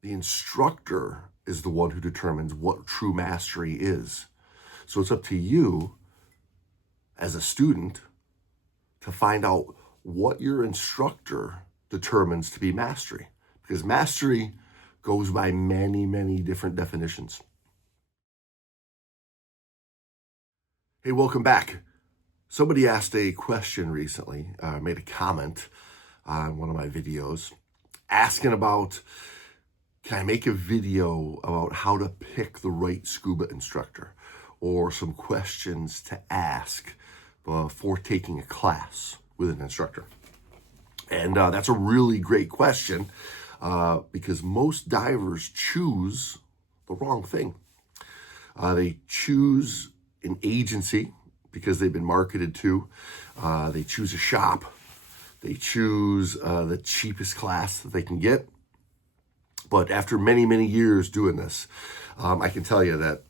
The instructor is the one who determines what true mastery is. So it's up to you as a student to find out what your instructor determines to be mastery, because mastery goes by many, many different definitions. Hey, welcome back. Somebody asked a question recently, made a comment on one of my videos asking about, can I make a video about how to pick the right scuba instructor, or some questions to ask before taking a class with an instructor? And that's a really great question because most divers choose the wrong thing. They choose an agency because they've been marketed to. They choose a shop. They choose the cheapest class that they can get. But after many, many years doing this, I can tell you that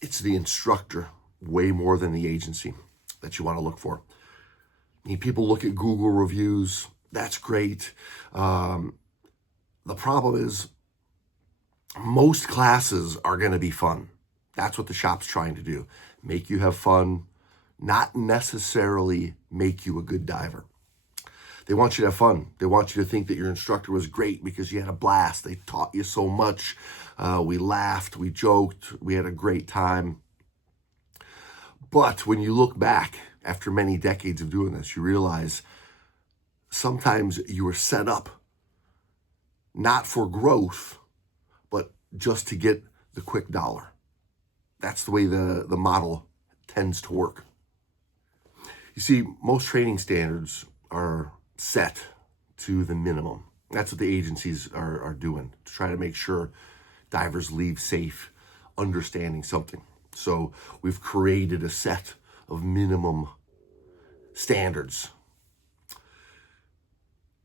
it's the instructor way more than the agency that you want to look for. I mean, people look at Google reviews. That's great. The problem is most classes are going to be fun. That's what the shop's trying to do. Make you have fun, not necessarily make you a good diver. They want you to have fun. They want you to think that your instructor was great because you had a blast. They taught you so much. We laughed, we joked, we had a great time. But when you look back after many decades of doing this, you realize sometimes you were set up not for growth, but just to get the quick dollar. That's the way the model tends to work. You see, most training standards are set to the minimum. That's what the agencies are doing to try to make sure divers leave safe, understanding something. So we've created a set of minimum standards.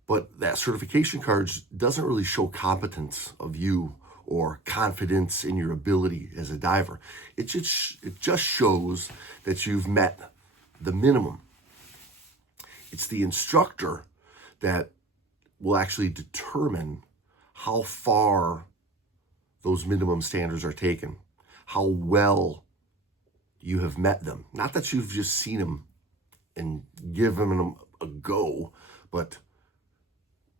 But that certification card doesn't really show competence of you or confidence in your ability as a diver. It just shows that you've met the minimum. It's the instructor that will actually determine how far those minimum standards are taken, how well you have met them. Not that you've just seen them and given them a go, but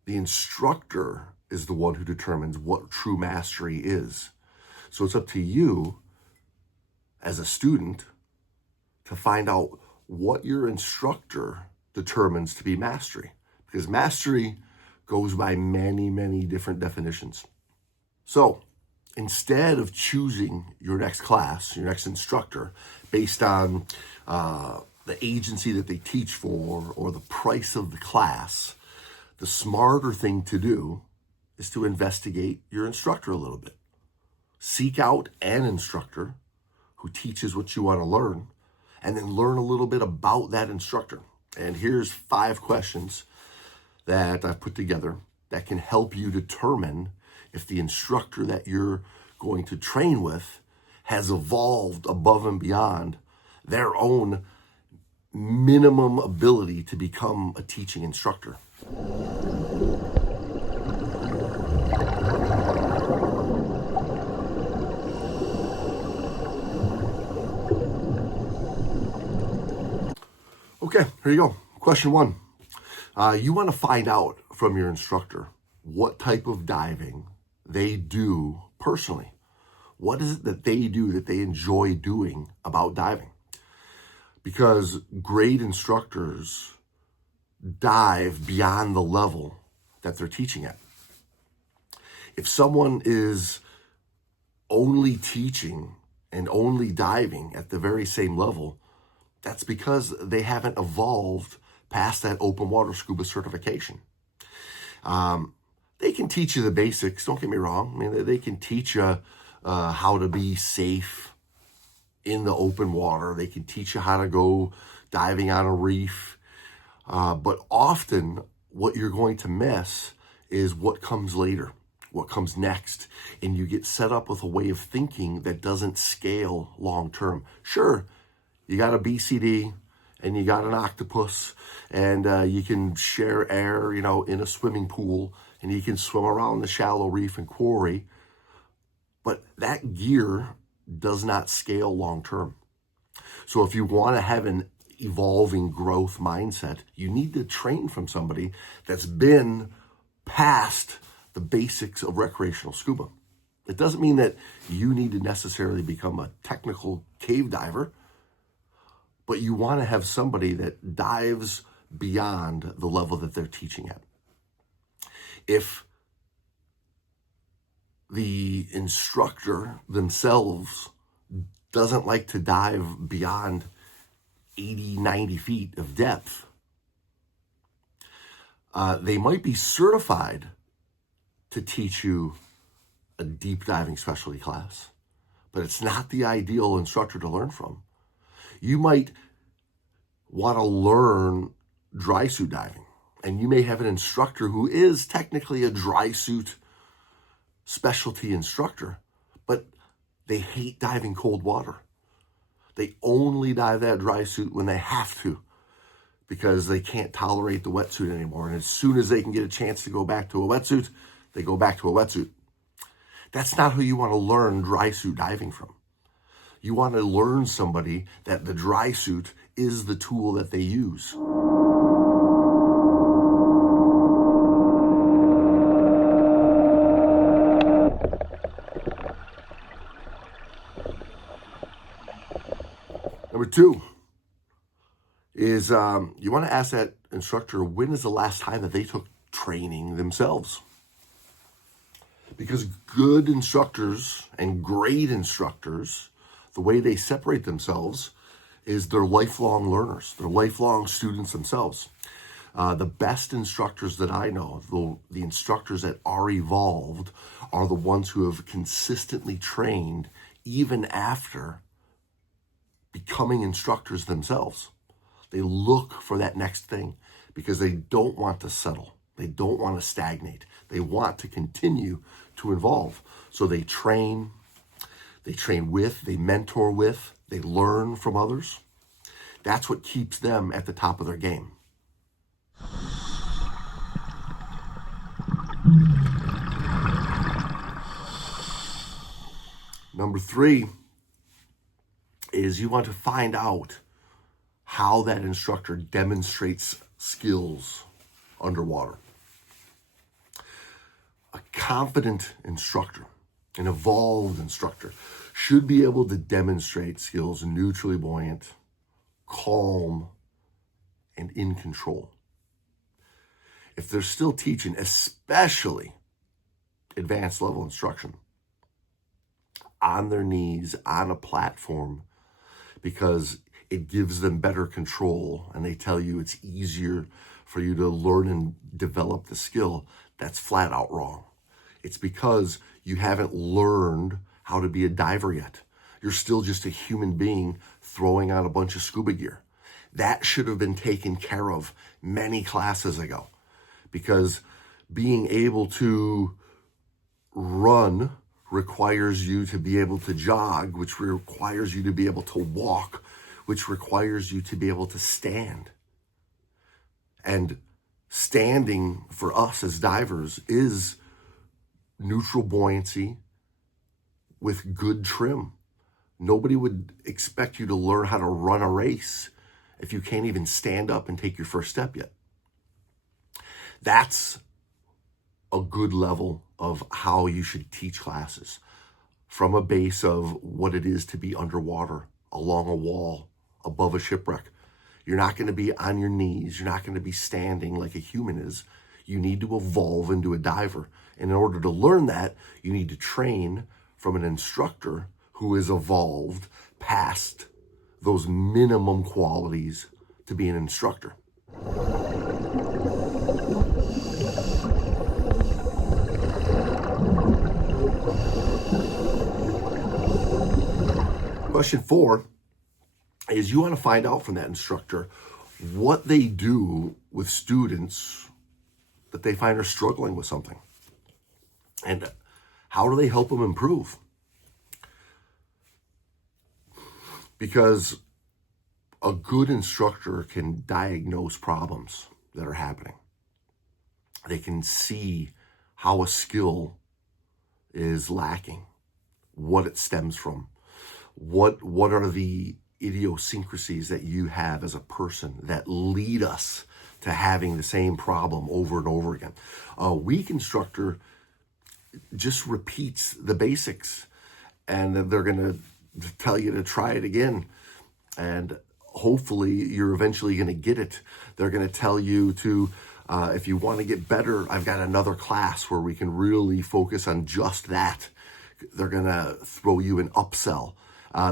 the instructor is the one who determines what true mastery is. So it's up to you as a student to find out what your instructor determines to be mastery, because mastery goes by many, many different definitions. So instead of choosing your next class, your next instructor, based on the agency that they teach for or the price of the class, the smarter thing to do is to investigate your instructor a little bit. Seek out an instructor who teaches what you want to learn, and then learn a little bit about that instructor. And here's 5 questions that I've put together that can help you determine if the instructor that you're going to train with has evolved above and beyond their own minimum ability to become a teaching instructor. Okay, here you go. Question 1. You want to find out from your instructor what type of diving they do personally. What is it that they do that they enjoy doing about diving? Because great instructors dive beyond the level that they're teaching at. If someone is only teaching and only diving at the very same level, that's because they haven't evolved past that open water scuba certification. They can teach you the basics, don't get me wrong. I mean, they can teach you how to be safe in the open water. They can teach you how to go diving on a reef. But often what you're going to miss is what comes later, what comes next. And you get set up with a way of thinking that doesn't scale long term. Sure, you got a BCD and you got an octopus, and you can share air, in a swimming pool, and you can swim around the shallow reef and quarry. But that gear does not scale long term. So if you want to have an evolving growth mindset, you need to train from somebody that's been past the basics of recreational scuba. It doesn't mean that you need to necessarily become a technical cave diver, but you want to have somebody that dives beyond the level that they're teaching at. If the instructor themselves doesn't like to dive beyond 80, 90 feet of depth, they might be certified to teach you a deep diving specialty class, but it's not the ideal instructor to learn from. You might want to learn dry suit diving, and you may have an instructor who is technically a dry suit specialty instructor, but they hate diving cold water. They only dive that dry suit when they have to, because they can't tolerate the wetsuit anymore. And as soon as they can get a chance to go back to a wetsuit, they go back to a wetsuit. That's not who you want to learn dry suit diving from. You want to learn somebody that the dry suit is the tool that they use. Number two is you want to ask that instructor, when is the last time that they took training themselves? Because good instructors and great instructors, the way they separate themselves is they're lifelong learners. They're lifelong students themselves. The best instructors that I know, the instructors that are evolved, are the ones who have consistently trained even after becoming instructors themselves. They look for that next thing because they don't want to settle. They don't want to stagnate. They want to continue to evolve. So they train with, they mentor with, they learn from others. That's what keeps them at the top of their game. Number three is you want to find out how that instructor demonstrates skills underwater. A confident instructor, an evolved instructor, should be able to demonstrate skills neutrally buoyant, calm, and in control. If they're still teaching, especially advanced level instruction, on their knees, on a platform, because it gives them better control and they tell you it's easier for you to learn and develop the skill, that's flat out wrong. It's because you haven't learned how to be a diver yet. You're still just a human being throwing on a bunch of scuba gear. That should have been taken care of many classes ago, because being able to run requires you to be able to jog, which requires you to be able to walk, which requires you to be able to stand. And standing for us as divers is neutral buoyancy with good trim. Nobody would expect you to learn how to run a race if you can't even stand up and take your first step yet. That's a good level of how you should teach classes, from a base of what it is to be underwater, along a wall, above a shipwreck. You're not going to be on your knees. You're not going to be standing like a human is. You need to evolve into a diver. And in order to learn that, you need to train from an instructor who is evolved past those minimum qualities to be an instructor. Question 4 is you want to find out from that instructor what they do with students that they find are struggling with something. And how do they help them improve? Because A good instructor can diagnose problems that are happening. They can see how a skill is lacking, what it stems from, what are the idiosyncrasies that you have as a person that lead us to having the same problem over and over again. A weak instructor just repeats the basics, and they're going to tell you to try it again, and hopefully you're eventually going to get it. They're going to tell you to, if you want to get better, I've got another class where we can really focus on just that. They're going to throw you an upsell.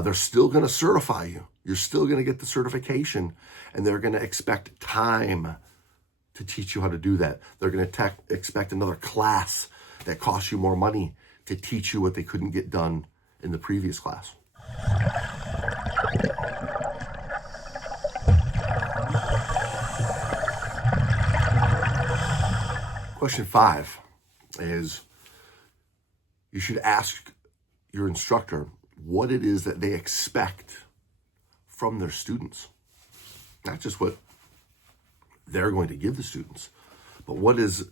They're still going to certify you. You're still going to get the certification, and they're going to expect time to teach you how to do that. They're going to expect another class that costs you more money to teach you what they couldn't get done in the previous class. Question 5 is, you should ask your instructor what it is that they expect from their students. Not just what they're going to give the students, but what is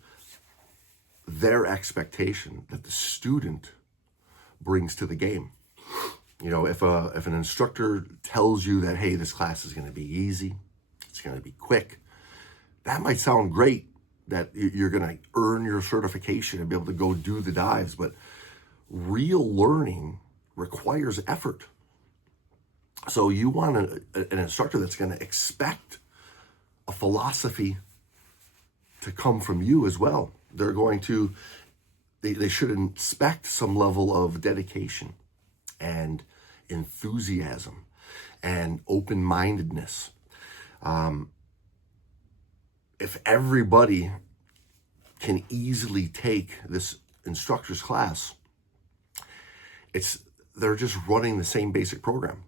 their expectation that the student brings to the game. You know, if an instructor tells you that, hey, this class is going to be easy, it's going to be quick, that might sound great, that you're going to earn your certification and be able to go do the dives, but real learning requires effort. So you want an instructor that's going to expect a philosophy to come from you as well. They're going to, they should expect some level of dedication and enthusiasm and open-mindedness. If everybody can easily take this instructor's class, they're just running the same basic program.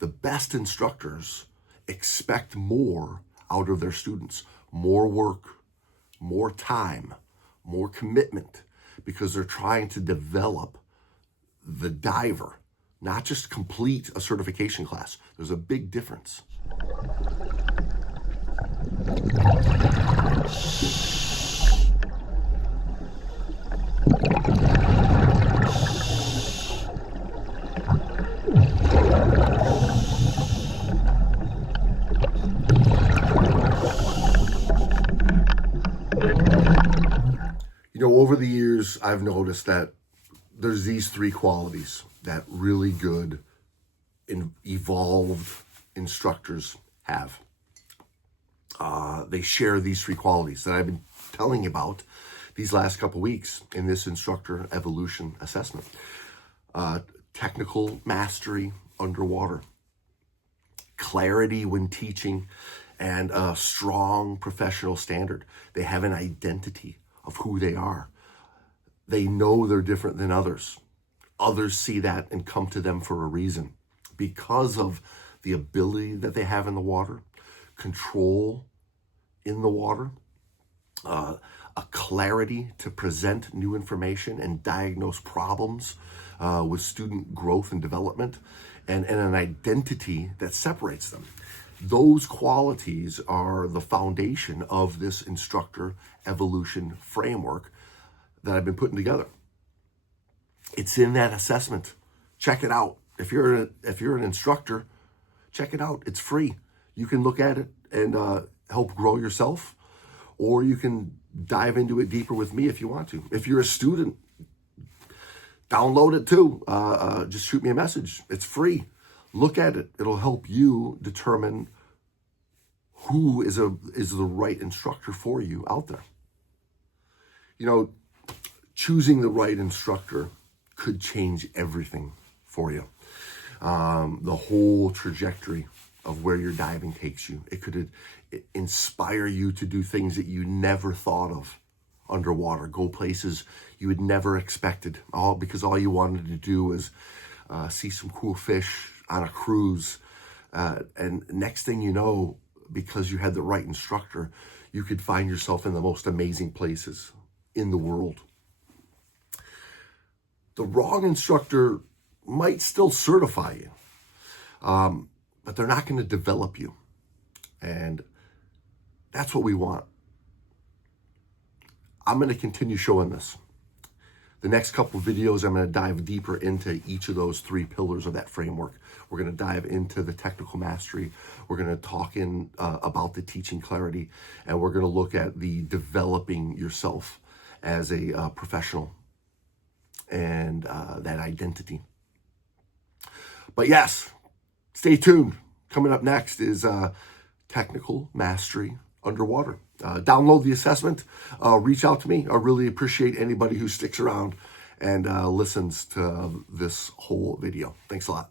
The best instructors expect more out of their students, more work, more time, more commitment, because they're trying to develop the diver, not just complete a certification class. There's a big difference. You know, over the years, I've noticed that there's these 3 qualities that really good evolved instructors have. They share these 3 qualities that I've been telling you about these last couple weeks in this instructor evolution assessment. Technical mastery underwater, clarity when teaching, and a strong professional standard. They have an identity of who they are. They know they're different than others. Others see that and come to them for a reason. Because of the ability that they have in the water, control in the water, a clarity to present new information and diagnose problems with student growth and development, and an identity that separates them. Those qualities are the foundation of this instructor evolution framework that I've been putting together. It's in that assessment. Check it out. If you're an instructor, check it out. It's free. You can look at it and help grow yourself, or you can dive into it deeper with me if you want to. If you're a student, download it too. Just shoot me a message. It's free. Look at it. It'll help you determine who is the right instructor for you out there. You know, choosing the right instructor could change everything for you. The whole trajectory of where your diving takes you. It could inspire you to do things that you never thought of underwater, go places you had never expected, all because all you wanted to do was see some cool fish on a cruise. And next thing you know, because you had the right instructor, you could find yourself in the most amazing places in the world. The wrong instructor might still certify you, but they're not going to develop you. And that's what we want. I'm going to continue showing this. The next couple of videos, I'm going to dive deeper into each of those 3 pillars of that framework. We're going to dive into the technical mastery. We're going to talk about the teaching clarity, and we're going to look at the developing yourself as a professional and that identity. But yes, stay tuned. Coming up next is technical mastery underwater. Download the assessment. Reach out to me. I really appreciate anybody who sticks around and listens to this whole video. Thanks a lot.